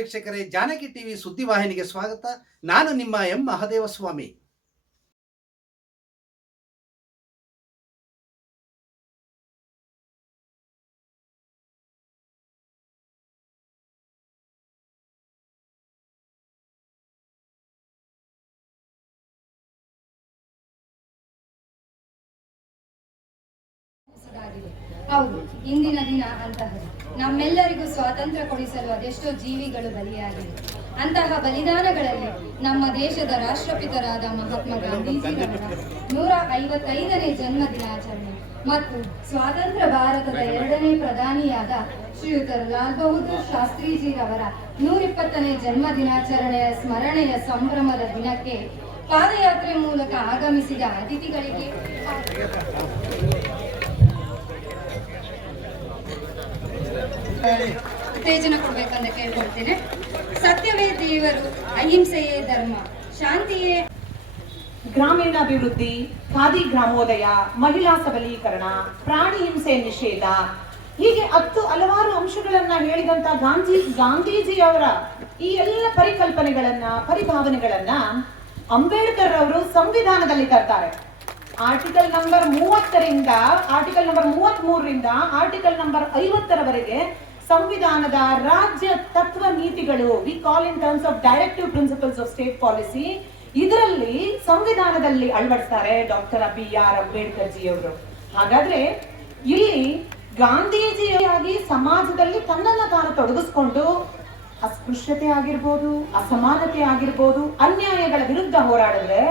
ವೀಕ್ಷಕರೇ ಜಾನಕಿ ಟಿವಿ ಸುದ್ದಿವಾಹಿನಿಗೆ ಸ್ವಾಗತ. ನಾನು ನಿಮ್ಮ ಎಂ. ಮಹದೇವ ಸ್ವಾಮಿ ಹೊಸದಾಗಿದೆ. ಹೌದು, ಇಂದಿನ ದಿನ ಅಂತಹದ್ದು. ನಮ್ಮೆಲ್ಲರಿಗೂ ಸ್ವಾತಂತ್ರ್ಯ ಕೊಡಿಸಲು ಅದೆಷ್ಟೋ ಜೀವಿಗಳು ಬಲಿಯಾಗಿವೆ. ಅಂತಹ ಬಲಿದಾನಗಳಲ್ಲಿ ನಮ್ಮ ದೇಶದ ರಾಷ್ಟ್ರಪಿತರಾದ ಮಹಾತ್ಮ ಗಾಂಧೀಜಿಯವರ ನೂರ ಐವತ್ತೈದನೇ ಜನ್ಮ ದಿನಾಚರಣೆ ಮತ್ತು ಸ್ವಾತಂತ್ರ್ಯ ಭಾರತದ ಎರಡನೇ ಪ್ರಧಾನಿಯಾದ ಶ್ರೀಯುತರು ಲಾಲ್ ಬಹದ್ದೂರ್ ಶಾಸ್ತ್ರೀಜಿರವರ ನೂರಿಪ್ಪತ್ತನೇ ಜನ್ಮ ದಿನಾಚರಣೆಯ ಸ್ಮರಣೆಯ ಸಂಭ್ರಮದ ದಿನಕ್ಕೆ ಪಾದಯಾತ್ರೆ ಮೂಲಕ ಆಗಮಿಸಿದ ಅತಿಥಿಗಳಿಗೆ ಉತ್ತೇಜನ ಕೊಡ್ಬೇಕಂತ ಕೇಳ್ಕೊಳ್ತೇನೆ. ಸತ್ಯವೇ ದೇವರು, ಅಹಿಂಸೆಯೇ ಧರ್ಮ, ಶಾಂತಿಯೇ. ಗ್ರಾಮೀಣಾಭಿವೃದ್ಧಿ, ಖಾದಿ ಗ್ರಾಮೋದಯ, ಮಹಿಳಾ ಸಬಲೀಕರಣ, ಪ್ರಾಣಿ ಹಿಂಸೆ ನಿಷೇಧ, ಹೀಗೆ ಹತ್ತು ಹಲವಾರು ಅಂಶಗಳನ್ನ ಹೇಳಿದಂತ ಗಾಂಧಿ, ಗಾಂಧೀಜಿಯವರ ಈ ಎಲ್ಲ ಪರಿಕಲ್ಪನೆಗಳನ್ನ, ಪರಿಭಾವನೆಗಳನ್ನ ಅಂಬೇಡ್ಕರ್ ಅವರು ಸಂವಿಧಾನದಲ್ಲಿ ತರ್ತಾರೆ. ಆರ್ಟಿಕಲ್ ನಂಬರ್ ಮೂವತ್ತರಿಂದ ಆರ್ಟಿಕಲ್ ನಂಬರ್ ಮೂವತ್ತ್ ಮೂರರಿಂದ ಆರ್ಟಿಕಲ್ ನಂಬರ್ ಐವತ್ತರವರೆಗೆ ಸಂವಿಧಾನದ ರಾಜ್ಯ ತತ್ವ ನೀತಿಗಳು. We call in terms of directive principles of state policy ಇದರಲ್ಲಿ ಸಂವಿಧಾನದಲ್ಲಿ ಅಳವಡಿಸ್ತಾರೆ doctor B R Ambedkar ji ಅವರು. ಹಾಗಾದ್ರೆ ಇಲ್ಲಿ ಗಾಂಧೀಜಿಯಾಗಿ ಸಮಾಜದಲ್ಲಿ ತನ್ನನ್ನು ತಾನು ತೊಡಗಿಸ್ಕೊಂಡು ಅಸ್ಪೃಶ್ಯತೆ ಆಗಿರ್ಬೋದು, ಅಸಮಾನತೆ ಆಗಿರ್ಬೋದು, ಅನ್ಯಾಯಗಳ ವಿರುದ್ಧ ಹೋರಾಡಿದ್ರೆ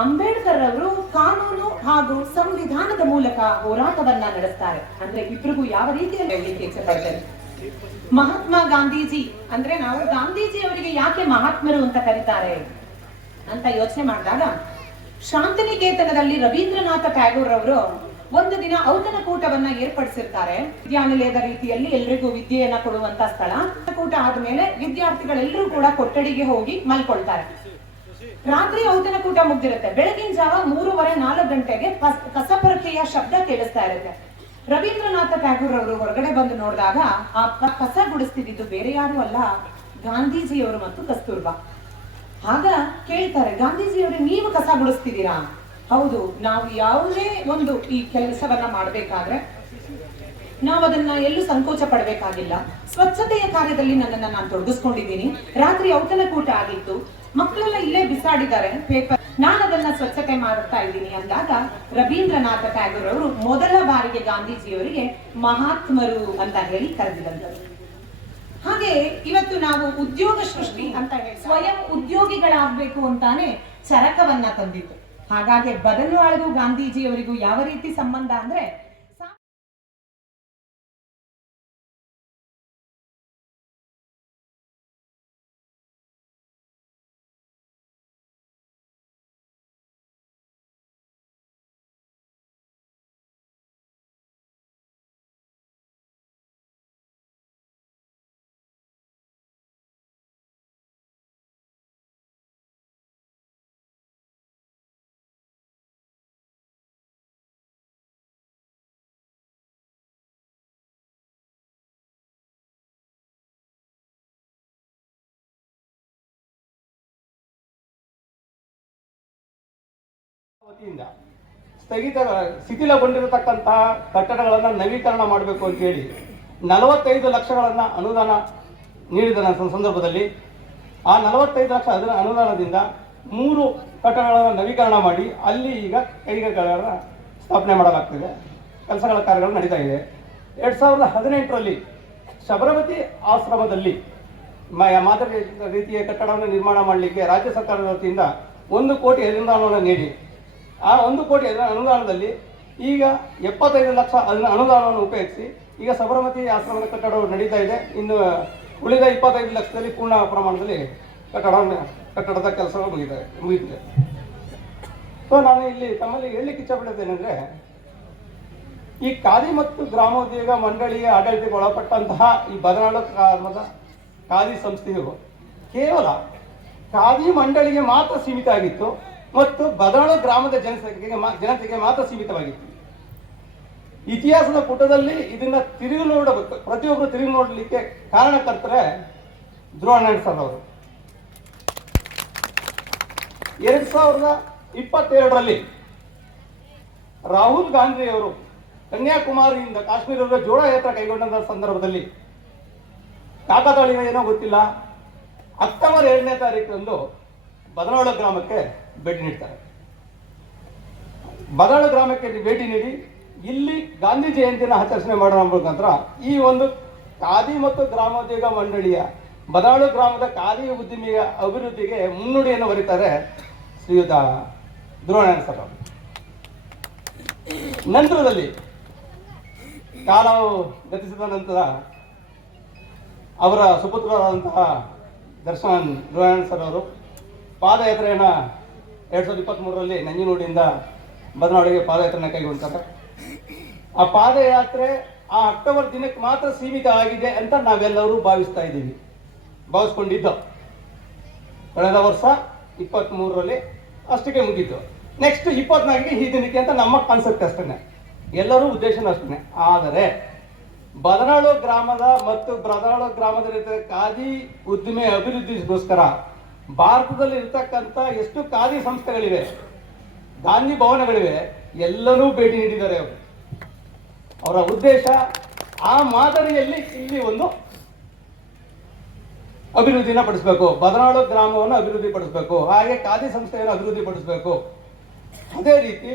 ಅಂಬೇಡ್ಕರ್ ಅವರು ಕಾನೂನು ಹಾಗೂ ಸಂವಿಧಾನದ ಮೂಲಕ ಹೋರಾಟವನ್ನ ನಡೆಸ್ತಾರೆ. ಅಂದ್ರೆ ಇಬ್ಬರಿಗೂ ಯಾವ ರೀತಿಯಲ್ಲಿ ಹೇಳಲಿಕ್ಕೆ ಇಚ್ಛೆ ಮಹಾತ್ಮ ಗಾಂಧೀಜಿ, ಅಂದ್ರೆ ನಾವು ಗಾಂಧೀಜಿ ಅವರಿಗೆ ಯಾಕೆ ಮಹಾತ್ಮರು ಅಂತ ಕರೀತಾರೆ ಅಂತ ಯೋಚನೆ ಮಾಡಿದಾಗ, ಶಾಂತಿನಿಕೇತನದಲ್ಲಿ ರವೀಂದ್ರನಾಥ ಟ್ಯಾಗೋರ್ ಅವರು ಒಂದು ದಿನ ಔತಣಕೂಟವನ್ನ ಏರ್ಪಡಿಸಿರ್ತಾರೆ. ವಿದ್ಯಾನಿಲಯದ ರೀತಿಯಲ್ಲಿ ಎಲ್ರಿಗೂ ವಿದ್ಯೆಯನ್ನ ಕೊಡುವಂತ ಸ್ಥಳ. ಕೂಟ ಆದ್ಮೇಲೆ ವಿದ್ಯಾರ್ಥಿಗಳೆಲ್ಲರೂ ಕೂಡ ಕೊಠಡಿಗೆ ಹೋಗಿ ಮಲ್ಕೊಳ್ತಾರೆ. ರಾತ್ರಿ ಔತಣಕೂಟ ಮುಗ್ದಿರುತ್ತೆ. ಬೆಳಗಿನ ಜಾವ ಮೂರುವರೆ ನಾಲ್ಕು ಗಂಟೆಗೆ ಕಸ ಪರಕೆಯ ಶಬ್ದ ಕೇಳಿಸ್ತಾ ಇರುತ್ತೆ. ರವೀಂದ್ರನಾಥ ಟ್ಯಾಗೂರ್ ಅವರು ಹೊರಗಡೆ ಬಂದು ನೋಡಿದಾಗ, ಆ ಕಸ ಗುಡಿಸ್ತಿದ್ದು ಬೇರೆ ಯಾರು ಅಲ್ಲ, ಗಾಂಧೀಜಿಯವರು ಮತ್ತು ಕಸ್ತೂರ್ಬಾ. ಆಗ ಕೇಳ್ತಾರೆ, ಗಾಂಧೀಜಿಯವರೇ, ನೀವು ಕಸ ಗುಡಿಸ್ತಿದ್ದೀರಾ? ಹೌದು, ನಾವು ಯಾವುದೇ ಒಂದು ಈ ಕೆಲಸವನ್ನ ಮಾಡಬೇಕಾದ್ರೆ ನಾವು ಅದನ್ನ ಎಲ್ಲೂ ಸಂಕೋಚ ಪಡಬೇಕಾಗಿಲ್ಲ. ಸ್ವಚ್ಛತೆಯ ಕಾರ್ಯದಲ್ಲಿ ನನ್ನನ್ನ ನಾನು ತೊಡಗಿಸ್ಕೊಂಡಿದ್ದೀನಿ. ರಾತ್ರಿ ಔತಣಕೂಟ ಆಗಿತ್ತು. ಮಕ್ಕಳೆಲ್ಲ ಇಲ್ಲೇ ಬಿಸಾಡಿದ್ದಾರೆ. ಪೇಪರ್ ನಾನು ಅದನ್ನ ಸ್ವಚ್ಛತೆ ಮಾಡುತ್ತಾ ಇದ್ದೀನಿ ಅಂದಾಗ ರವೀಂದ್ರನಾಥ ಟ್ಯಾಗೋರ್ ಅವರು ಮೊದಲ ಬಾರಿಗೆ ಗಾಂಧೀಜಿಯವರಿಗೆ ಮಹಾತ್ಮರು ಅಂತ ಹೇಳಿ ಕರೆದಿದಂತರು ಹಾಗೆ ಇವತ್ತು ನಾವು ಉದ್ಯೋಗ ಸೃಷ್ಟಿ ಅಂತ ಹೇಳಿ ಸ್ವಯಂ ಉದ್ಯೋಗಿಗಳಾಗಬೇಕು ಅಂತಾನೆ ಚರಕವನ್ನ ತಂದಿತ್ತು. ಹಾಗಾಗಿ ಬದಲಾಳಿಗೂ ಗಾಂಧೀಜಿಯವರಿಗೂ ಯಾವ ರೀತಿ ಸಂಬಂಧ ಅಂದ್ರೆ ವತಿಯಿಂದ ಸ್ಥಗಿತ ಶಿಥಿಲಗೊಂಡಿರತಕ್ಕಂತಹ ಕಟ್ಟಡಗಳನ್ನು ನವೀಕರಣ ಮಾಡಬೇಕು ಅಂತ ಹೇಳಿ ನಲವತ್ತೈದು ಲಕ್ಷಗಳನ್ನು ಅನುದಾನ ನೀಡಿದ ಸಂದರ್ಭದಲ್ಲಿ ಆ ನಲವತ್ತೈದು ಲಕ್ಷ ಅದರ ಅನುದಾನದಿಂದ ಮೂರು ಕಟ್ಟಡಗಳನ್ನು ನವೀಕರಣ ಮಾಡಿ ಅಲ್ಲಿ ಈಗ ಕೈಗಾರಿಕೆಗಳನ್ನು ಸ್ಥಾಪನೆ ಮಾಡಲಾಗ್ತಿದೆ. ಕೆಲಸಗಳ ಕಾರ್ಯಗಳು ನಡೀತಾ ಇದೆ. ಎರಡು ಸಾವಿರದ ಹದಿನೆಂಟರಲ್ಲಿ ಶಬರಮತಿ ಆಶ್ರಮದಲ್ಲಿ ಮಾದರಿ ರೀತಿಯ ಕಟ್ಟಡವನ್ನು ನಿರ್ಮಾಣ ಮಾಡಲಿಕ್ಕೆ ರಾಜ್ಯ ಸರ್ಕಾರದ ವತಿಯಿಂದ ಒಂದು ಕೋಟಿ ಅನುದಾನವನ್ನು ನೀಡಿ ಆ ಒಂದು ಕೋಟಿ ಅನು- ಅನುದಾನದಲ್ಲಿ ಈಗ ಎಪ್ಪತ್ತೈದು ಲಕ್ಷ ಅದನ್ನು ಅನುದಾನವನ್ನು ಉಪಯೋಗಿಸಿ ಈಗ ಸಬರಮತಿ ಆಶ್ರಮದ ಕಟ್ಟಡವು ನಡೀತಾ ಇದೆ. ಇನ್ನು ಉಳಿದ ಇಪ್ಪತ್ತೈದು ಲಕ್ಷದಲ್ಲಿ ಪೂರ್ಣ ಪ್ರಮಾಣದಲ್ಲಿ ಕಟ್ಟಡ ಕಟ್ಟಡದ ಕೆಲಸಗಳು ಮುಗಿತಾರೆ ಮುಗಿದಿದೆ. ಸೊ ನಾನು ಇಲ್ಲಿ ತಮ್ಮಲ್ಲಿ ಹೇಳಲಿಕ್ಕೆ ಇಚ್ಛಪಡೋದೇನೆಂದರೆ ಈ ಖಾದಿ ಮತ್ತು ಗ್ರಾಮೋದ್ಯೋಗ ಮಂಡಳಿಯ ಆಡಳಿತಕ್ಕೆ ಒಳಪಟ್ಟಂತಹ ಈ ಬದನಾಡು ಗ್ರಾಮದ ಖಾದಿ ಸಂಸ್ಥೆಯು ಕೇವಲ ಖಾದಿ ಮಂಡಳಿಗೆ ಮಾತ್ರ ಸೀಮಿತ ಆಗಿತ್ತು. ಮತ್ತು ಬದಾಳ ಗ್ರಾಮದ ಜನಸಂಖ್ಯೆಗೆ ಜನತೆಗೆ ಮಾತ್ರ ಸೀಮಿತವಾಗಿತ್ತು. ಇತಿಹಾಸದ ಪುಟದಲ್ಲಿ ಇದನ್ನ ತಿರುಗಿ ನೋಡಬೇಕು. ಪ್ರತಿಯೊಬ್ಬರು ತಿರುಗಿ ನೋಡಲಿಕ್ಕೆ ಕಾರಣಕರ್ತರೆ ಧ್ರುವನಾರಾಯಣ ಸರ್ ಅವರು. ಎರಡ್ ಸಾವಿರದ ಇಪ್ಪತ್ತೆರಡರಲ್ಲಿ ರಾಹುಲ್ ಗಾಂಧಿ ಅವರು ಕನ್ಯಾಕುಮಾರಿಯಿಂದ ಕಾಶ್ಮೀರದ ಜೋಡ ಯಾತ್ರ ಕೈಗೊಂಡ ಸಂದರ್ಭದಲ್ಲಿ ಕಾಕತಾಳಿನ ಏನೋ ಗೊತ್ತಿಲ್ಲ. ಅಕ್ಟೋಬರ್ ಎರಡನೇ ತಾರೀಕಂದು ಬದನಾಳ ಗ್ರಾಮಕ್ಕೆ ಭೇಟಿ ನೀಡ್ತಾರೆ. ಬದಾಳು ಗ್ರಾಮಕ್ಕೆ ಭೇಟಿ ನೀಡಿ, ಇಲ್ಲಿ ಗಾಂಧಿ ಜಯಂತಿನ ಆಚರಣೆ ಮಾಡೋಣ ಮುಖಾಂತರ ಈ ಒಂದು ಖಾದಿ ಮತ್ತು ಗ್ರಾಮೋದ್ಯೋಗ ಮಂಡಳಿಯ, ಬದಾಳು ಗ್ರಾಮದ ಖಾದಿ ಉದ್ದಿಮೆಯ ಅಭಿವೃದ್ಧಿಗೆ ಮುನ್ನುಡಿಯನ್ನು ಬರೀತಾರೆ ಶ್ರೀಯುತ ಧ್ರುವನಾರಾಯಣ ಸರ್ ನಂತರದಲ್ಲಿ ಕಾಲವು ಗತಿಸಿದ ನಂತರ ಅವರ ಸುಪುತ್ರರಾದಂತಹ ದರ್ಶನ ಧ್ರುವನಾರಾಯಣ ಸರ್ ಅವರು ಪಾದಯಾತ್ರೆಯನ್ನು ಎರಡು ಸಾವಿರದ ಇಪ್ಪತ್ತ್ಮೂರರಲ್ಲಿ ನಂಜನಗೂಡಿಂದ ಬದನಾಡಿಗೆ ಪಾದಯಾತ್ರೆನ ಕೈಗೊಳ್ತಾರೆ ಆ ಪಾದಯಾತ್ರೆ ಆ ಅಕ್ಟೋಬರ್ ದಿನಕ್ಕೆ ಮಾತ್ರ ಸೀಮಿತ ಆಗಿದೆ ಅಂತ ನಾವೆಲ್ಲರೂ ಭಾವಿಸ್ತಾ ಇದ್ದೀವಿ. ಭಾವಿಸ್ಕೊಂಡಿದ್ದ. ಕಳೆದ ವರ್ಷ ಇಪ್ಪತ್ತ್ ಮೂರರಲ್ಲಿ ಅಷ್ಟಕ್ಕೆ ಮುಗೀತು. ನೆಕ್ಸ್ಟ್ ಇಪ್ಪತ್ನಾಲ್ಕಿಗೆ ಈ ದಿನಕ್ಕೆ ಅಂತ ನಮ್ಮ ಕಾನ್ಸೆಪ್ಟ್ ಅಷ್ಟೇ ಎಲ್ಲರೂ ಉದ್ದೇಶನ ಅಷ್ಟೇ ಆದರೆ ಬದನಾಳು ಗ್ರಾಮದ ಮತ್ತು ಬದನಾಳು ಗ್ರಾಮದಲ್ಲಿ ಖಾದಿ ಉದ್ದಿಮೆ ಅಭಿವೃದ್ಧಿಗೋಸ್ಕರ ಭಾರತದಲ್ಲಿ ಇರ್ತಕ್ಕಂಥ ಎಷ್ಟು ಖಾದಿ ಸಂಸ್ಥೆಗಳಿವೆ, ಗಾಂಧಿ ಭವನಗಳಿವೆ ಎಲ್ಲರೂ ಭೇಟಿ ನೀಡಿದ್ದಾರೆ ಅವರು. ಅವರ ಉದ್ದೇಶ ಆ ಮಾದರಿಯಲ್ಲಿ ಇಲ್ಲಿ ಒಂದು ಅಭಿವೃದ್ಧಿನ ಪಡಿಸಬೇಕು, ಬದನಾಳು ಗ್ರಾಮವನ್ನು ಅಭಿವೃದ್ಧಿ ಪಡಿಸಬೇಕು ಹಾಗೆ ಖಾದಿ ಸಂಸ್ಥೆಯನ್ನು ಅಭಿವೃದ್ಧಿ ಪಡಿಸಬೇಕು ಅದೇ ರೀತಿ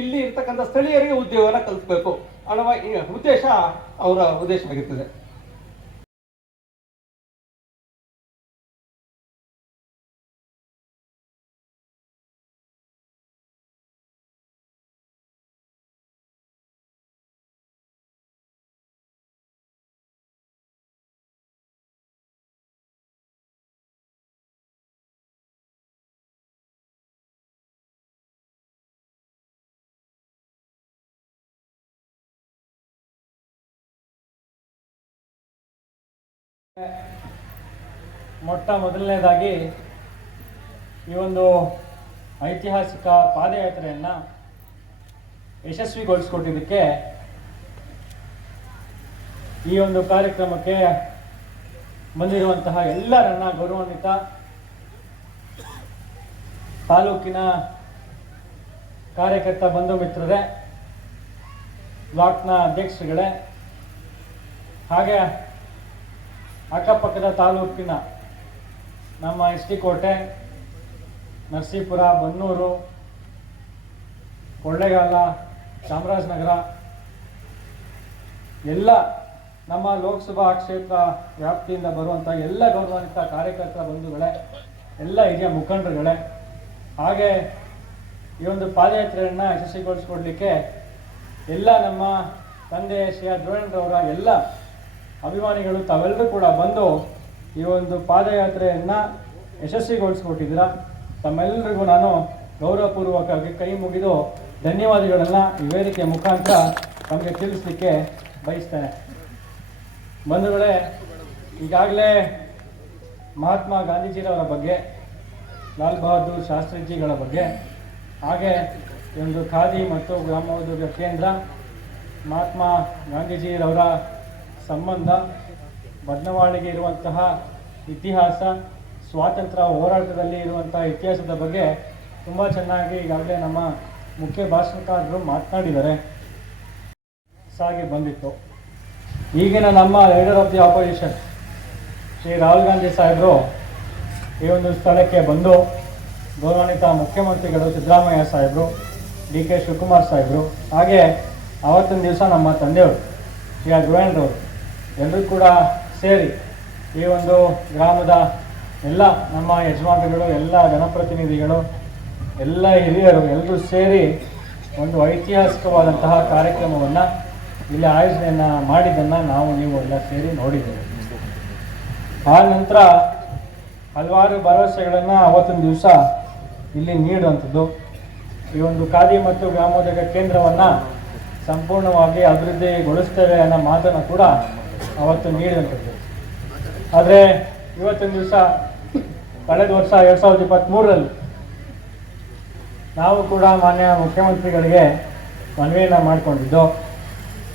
ಇಲ್ಲಿ ಇರ್ತಕ್ಕಂಥ ಸ್ಥಳೀಯರಿಗೆ ಉದ್ಯೋಗವನ್ನು ಕಲಿಸ್ಬೇಕು ಅನ್ನುವ ಈ ಉದ್ದೇಶ ಅವರ ಉದ್ದೇಶವಾಗಿರ್ತದೆ. ಮೊಟ್ಟ ಮೊದಲನೇದಾಗಿ ಈ ಒಂದು ಐತಿಹಾಸಿಕ ಪಾದಯಾತ್ರೆಯನ್ನು ಯಶಸ್ವಿಗೊಳಿಸ್ಕೊಟ್ಟಿದ್ದಕ್ಕೆ ಈ ಒಂದು ಕಾರ್ಯಕ್ರಮಕ್ಕೆ ಬಂದಿರುವಂತಹ ಎಲ್ಲರನ್ನ ಗೌರವಾನ್ವಿತ ತಾಲೂಕಿನ ಕಾರ್ಯಕರ್ತ ಬಂಧು ಮಿತ್ರರೇ, ಬ್ಲಾಕ್ನ ಅಧ್ಯಕ್ಷರುಗಳೇ, ಹಾಗೆ ಅಕ್ಕಪಕ್ಕದ ತಾಲೂಕಿನ ನಮ್ಮ ಎಸ್ ಟಿ ಕೋಟೆ, ನರಸೀಪುರ, ಬನ್ನೂರು, ಕೊಳ್ಳೇಗಾಲ, ಚಾಮರಾಜನಗರ, ಎಲ್ಲ ನಮ್ಮ ಲೋಕಸಭಾ ಕ್ಷೇತ್ರ ವ್ಯಾಪ್ತಿಯಿಂದ ಬರುವಂಥ ಎಲ್ಲ ಗೌರವಾನ್ವಿತ ಕಾರ್ಯಕರ್ತರ ಬಂಧುಗಳೇ, ಎಲ್ಲ ಹಿರಿಯ ಮುಖಂಡರುಗಳೇ, ಹಾಗೆ ಈ ಒಂದು ಪಾದಯಾತ್ರೆಯನ್ನು ಯಶಸ್ವಿಗೊಳಿಸ್ಕೊಡ್ಲಿಕ್ಕೆ ಎಲ್ಲ ನಮ್ಮ ತಂದೆ ಶ್ರೀ ದ್ರೋಣರವರ ಎಲ್ಲ ಅಭಿಮಾನಿಗಳು ತಾವೆಲ್ಲರೂ ಕೂಡ ಬಂದು ಈ ಒಂದು ಪಾದಯಾತ್ರೆಯನ್ನು ಯಶಸ್ವಿಗೊಳಿಸ್ಕೊಟ್ಟಿದ್ದೀರಾ? ತಮ್ಮೆಲ್ಲರಿಗೂ ನಾನು ಗೌರವಪೂರ್ವಕವಾಗಿ ಕೈ ಮುಗಿದು ಧನ್ಯವಾದಗಳನ್ನು ಈ ವೇದಿಕೆ ಮುಖಾಂತರ ತಮಗೆ ತಿಳಿಸ್ಲಿಕ್ಕೆ ಬಯಸ್ತೇನೆ. ಬಂಧುಗಳೇ ಈಗಾಗಲೇ ಮಹಾತ್ಮ ಗಾಂಧೀಜಿರವರ ಬಗ್ಗೆ, ಲಾಲ್ ಬಹದ್ದೂರ್ ಶಾಸ್ತ್ರಿಜಿಗಳ ಬಗ್ಗೆ, ಹಾಗೆ ಒಂದು ಖಾದಿ ಮತ್ತು ಗ್ರಾಮೋದ್ಯೋಗ ಕೇಂದ್ರ ಮಹಾತ್ಮ ಗಾಂಧೀಜಿರವರ ಸಂಬಂಧ ಬದನವಾಳಿಗೆ ಇರುವಂತಹ ಇತಿಹಾಸ, ಸ್ವಾತಂತ್ರ್ಯ ಹೋರಾಟದಲ್ಲಿ ಇರುವಂತಹ ಇತಿಹಾಸದ ಬಗ್ಗೆ ತುಂಬ ಚೆನ್ನಾಗಿ ಈಗಾಗಲೇ ನಮ್ಮ ಮುಖ್ಯ ಭಾಷಣಕಾರರು ಮಾತನಾಡಿದ್ದಾರೆ. ಸಾಗಿ ಬಂದಿತ್ತು. ಈಗಿನ ನಮ್ಮ leader of the opposition Shri Rahul Gandhi ಸಾಹೇಬರು ಈ ಒಂದು ಸ್ಥಳಕ್ಕೆ ಬಂದು ಗೌರವಾನ್ವಿತ ಮುಖ್ಯಮಂತ್ರಿಗಳು ಸಿದ್ದರಾಮಯ್ಯ ಸಾಹೇಬರು, ಡಿ ಕೆ ಶಿವಕುಮಾರ್ ಸಾಹೇಬರು, ಹಾಗೆ ಆವತ್ತಿನ ದಿವಸ ನಮ್ಮ ತಂದೆಯವರು, ಶ್ರೀ ಧ್ರುವೇಂದ್ರವರು ಎಲ್ಲರೂ ಕೂಡ ಸೇರಿ ಈ ಒಂದು ಗ್ರಾಮದ ಎಲ್ಲ ನಮ್ಮ ಯಜಮಾನರುಗಳು, ಎಲ್ಲ ಜನಪ್ರತಿನಿಧಿಗಳು, ಎಲ್ಲ ಹಿರಿಯರು ಎಲ್ಲರೂ ಸೇರಿ ಒಂದು ಐತಿಹಾಸಿಕವಾದಂತಹ ಕಾರ್ಯಕ್ರಮವನ್ನು ಇಲ್ಲಿ ಆಯೋಜನೆಯನ್ನು ಮಾಡಿದ್ದನ್ನು ನಾವು ನೀವು ಎಲ್ಲ ಸೇರಿ ನೋಡಿದ್ದೇವೆ. ಆ ನಂತರ ಹಲವಾರು ಭರವಸೆಗಳನ್ನು ಅವತ್ತಿನ ದಿವಸ ಇಲ್ಲಿ ನೀಡುವಂಥದ್ದು. ಈ ಒಂದು ಖಾದಿ ಮತ್ತು ಗ್ರಾಮೋದ್ಯೋಗ ಕೇಂದ್ರವನ್ನು ಸಂಪೂರ್ಣವಾಗಿ ಅಭಿವೃದ್ಧಿಗೊಳಿಸ್ತೇವೆ ಅನ್ನೋ ಮಾತನ್ನು ಕೂಡ ಅವತ್ತು ನೀಡಿದಂಥದ್ದು ಆದರೆ ಇವತ್ತಿನ ದಿವಸ ಕಳೆದ ವರ್ಷ ಎರಡು ಸಾವಿರದ ಇಪ್ಪತ್ತ್ಮೂರರಲ್ಲಿ ನಾವು ಕೂಡ ಮಾನ್ಯ ಮುಖ್ಯಮಂತ್ರಿಗಳಿಗೆ ಮನವಿಯನ್ನು ಮಾಡಿಕೊಂಡಿದ್ದು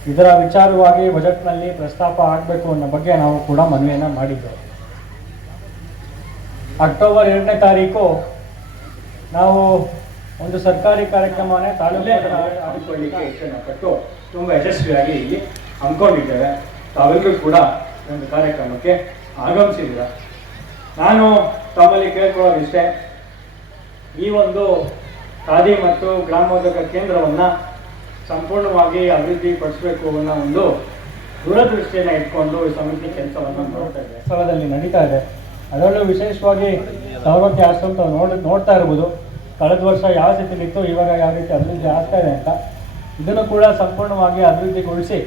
ಇದರ ವಿಚಾರವಾಗಿ ಬಜೆಟ್ನಲ್ಲಿ ಪ್ರಸ್ತಾಪ ಆಗಬೇಕು ಅನ್ನೋ ಬಗ್ಗೆ ನಾವು ಕೂಡ ಮನವಿಯನ್ನು ಮಾಡಿದ್ದೆವು ಅಕ್ಟೋಬರ್ ಎರಡನೇ ತಾರೀಕು ನಾವು ಒಂದು ಸರ್ಕಾರಿ ಕಾರ್ಯಕ್ರಮವನ್ನೇ ತಾಲೂಕು ಆಡಿಕೊಳ್ಳಿಕ್ಕೆ ಇಷ್ಟಪಟ್ಟು ಪಟ್ಟು ತುಂಬ ಯಶಸ್ವಿಯಾಗಿ ಇಲ್ಲಿ ಹಮ್ಮಿಕೊಂಡಿದ್ದೇವೆ ತಾವೆಲ್ಲರೂ ಕೂಡ ನನ್ನ ಕಾರ್ಯಕ್ರಮಕ್ಕೆ ಆಗಮಿಸಿದ್ದೀರ? ನಾನು ತಮ್ಮಲ್ಲಿ ಕೇಳ್ಕೊಳ್ಳೋದಿಷ್ಟೇ, ಈ ಒಂದು ಖಾದಿ ಮತ್ತು ಗ್ರಾಮೋದ್ಯೋಗ ಕೇಂದ್ರವನ್ನು ಸಂಪೂರ್ಣವಾಗಿ ಅಭಿವೃದ್ಧಿ ಪಡಿಸಬೇಕು ಅನ್ನೋ ಒಂದು ದೂರದೃಷ್ಟಿಯನ್ನು ಇಟ್ಕೊಂಡು ಈ ಸಮಿತಿ ಕೆಲಸವನ್ನು ನೋಡ್ತಾ ಇದೆ. ಸ್ಥಳದಲ್ಲಿ ನಡೀತಾ ಇದೆ. ಅದರಲ್ಲೂ ವಿಶೇಷವಾಗಿ ಸೌರಭ್ಯ ಆಶ್ರಮ ನೋಡ್, ನೋಡ್ತಾ ಇರ್ಬೋದು. ಕಳೆದ ವರ್ಷ ಯಾವ ಸ್ಥಿತಿಲಿತ್ತು ಇವಾಗ ಯಾವ ರೀತಿ ಅಭಿವೃದ್ಧಿ ಆಗ್ತಾ ಇದೆ ಅಂತ. ಇದನ್ನು ಕೂಡ ಸಂಪೂರ್ಣವಾಗಿ ಅಭಿವೃದ್ಧಿಗೊಳಿಸಿ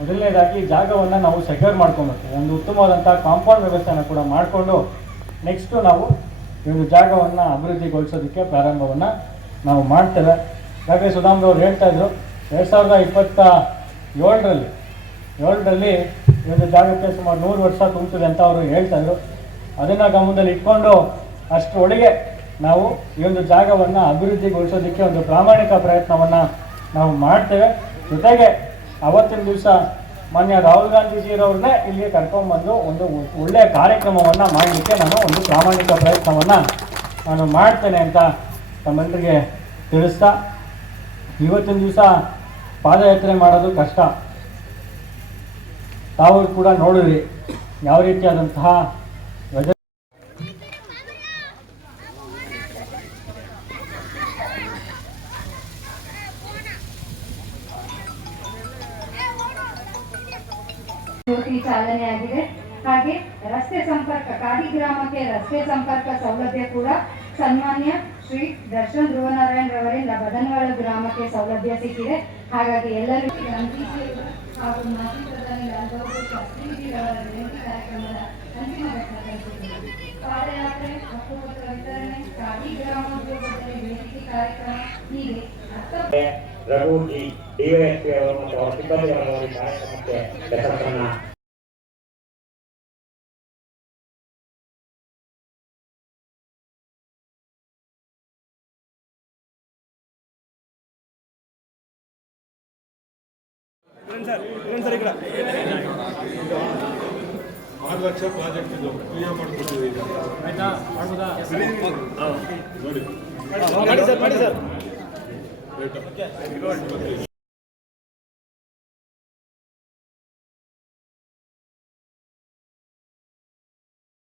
ಮೊದಲನೇದಾಗಿ ಜಾಗವನ್ನು ನಾವು ಸೆಕ್ಯೂರ್ ಮಾಡ್ಕೊಬೇಕು. ಒಂದು ಉತ್ತಮವಾದಂಥ ಕಾಂಪೌಂಡ್ ವ್ಯವಸ್ಥೆಯನ್ನು ಕೂಡ ಮಾಡಿಕೊಂಡು ನೆಕ್ಸ್ಟು ನಾವು ಈ ಒಂದು ಜಾಗವನ್ನು ಅಭಿವೃದ್ಧಿಗೊಳಿಸೋದಕ್ಕೆ ಪ್ರಾರಂಭವನ್ನು ನಾವು ಮಾಡ್ತೇವೆ. ಹಾಗೆ ಸುಧಾಮ್ರವ್ರು ಹೇಳ್ತಾ ಇದ್ರು, ಎರಡು ಸಾವಿರದ ಇಪ್ಪತ್ತ ಏಳರಲ್ಲಿ ಏಳರಲ್ಲಿ ಈ ಒಂದು ಜಾಗಕ್ಕೆ ಸುಮಾರು ನೂರು ವರ್ಷ ತುಂಬುತ್ತದೆ ಅಂತ ಅವರು ಹೇಳ್ತಾ ಇದ್ರು. ಅದನ್ನು ಗಮನದಲ್ಲಿ ಇಟ್ಕೊಂಡು ಅಷ್ಟರೊಳಗೆ ನಾವು ಈ ಒಂದು ಜಾಗವನ್ನು ಅಭಿವೃದ್ಧಿಗೊಳಿಸೋದಕ್ಕೆ ಒಂದು ಪ್ರಾಮಾಣಿಕ ಪ್ರಯತ್ನವನ್ನು ನಾವು ಮಾಡ್ತೇವೆ. ಜೊತೆಗೆ ಅವತ್ತಿನ ದಿವಸ ಮಾನ್ಯ ರಾಹುಲ್ ಗಾಂಧೀಜಿಯವ್ರನ್ನೇ ಇಲ್ಲಿಗೆ ಕರ್ಕೊಂಡ್ಬಂದು ಒಂದು ಒಳ್ಳೆಯ ಕಾರ್ಯಕ್ರಮವನ್ನು ಮಾಡಲಿಕ್ಕೆ ನಾನು ಒಂದು ಪ್ರಾಮಾಣಿಕ ಪ್ರಯತ್ನವನ್ನು ನಾನು ಮಾಡ್ತೇನೆ ಅಂತ ತಮ್ಮೆಲ್ಲರಿಗೆ ತಿಳಿಸ್ತಾ, ಇವತ್ತಿನ ದಿವಸ ಪಾದಯಾತ್ರೆ ಮಾಡೋದು ಕಷ್ಟ. ತಾವು ಕೂಡ ನೋಡಿರಿ, ಯಾವ ರೀತಿಯಾದಂತಹ ಜ್ಯೋತಿ ಚಾಲನೆಯಾಗಿದೆ ಹಾಗೆ ರಸ್ತೆ ಸಂಪರ್ಕ, ಕಾಡಿ ಗ್ರಾಮಕ್ಕೆ ರಸ್ತೆ ಸಂಪರ್ಕ ಸೌಲಭ್ಯ ಕೂಡ ಸನ್ಮಾನ್ಯ ಶ್ರೀ ದರ್ಶನ್ ಧ್ರುವನಾರಾಯಣ್ ರವರಿಂದ ಬದನವಾಳ ಗ್ರಾಮಕ್ಕೆ ಸೌಲಭ್ಯ ಸಿಕ್ಕಿದೆ. ಹಾಗಾಗಿ ಎಲ್ಲರೂ ಗಾಂಧೀಜಿ ಹಾಗೂ ಮಾಜಿ ಪ್ರಧಾನಿ ಲಾಲ್ ಬಹದ್ದೂರ್ ಶಾಸ್ತ್ರೀಜಿರವರ ಜಯಂತಿ ಪಾದಯಾತ್ರೆ ಹಕ್ಕುಪತ್ರ ವಿತರಣೆ, ಕಾಡಿ ಗ್ರಾಮೋದ್ಯೋಗದಲ್ಲಿ ವೇದಿಕೆ ಕಾರ್ಯಕ್ರಮ ಹೀಗೆ. ಹತ್ತ ರಘು ಜಿ ಡಿವೈಎಸ್ಪಿ ಅವರು ಮತ್ತು ಅವರ ಸಿಬ್ಬಂದಿ ಈ ಕಾರ್ಯಕ್ರಮಕ್ಕೆ ಯಶಸ್ಸನ್ನ ಆರು ಲಕ್ಷ ಪ್ರಾಜೆಕ್ಟ್ ಇದು ಕ್ಲಿಯರ್ ಮಾಡ್ಕೊಟ್ಟಿದ್ದೀವಿ ಈಗ ಆಯ್ತಾ ಮಾಡ್ಬೋದಾ ನೋಡಿ ಮಾಡಿ ಸರ್ ಮಾಡಿ ಸರ್ బయట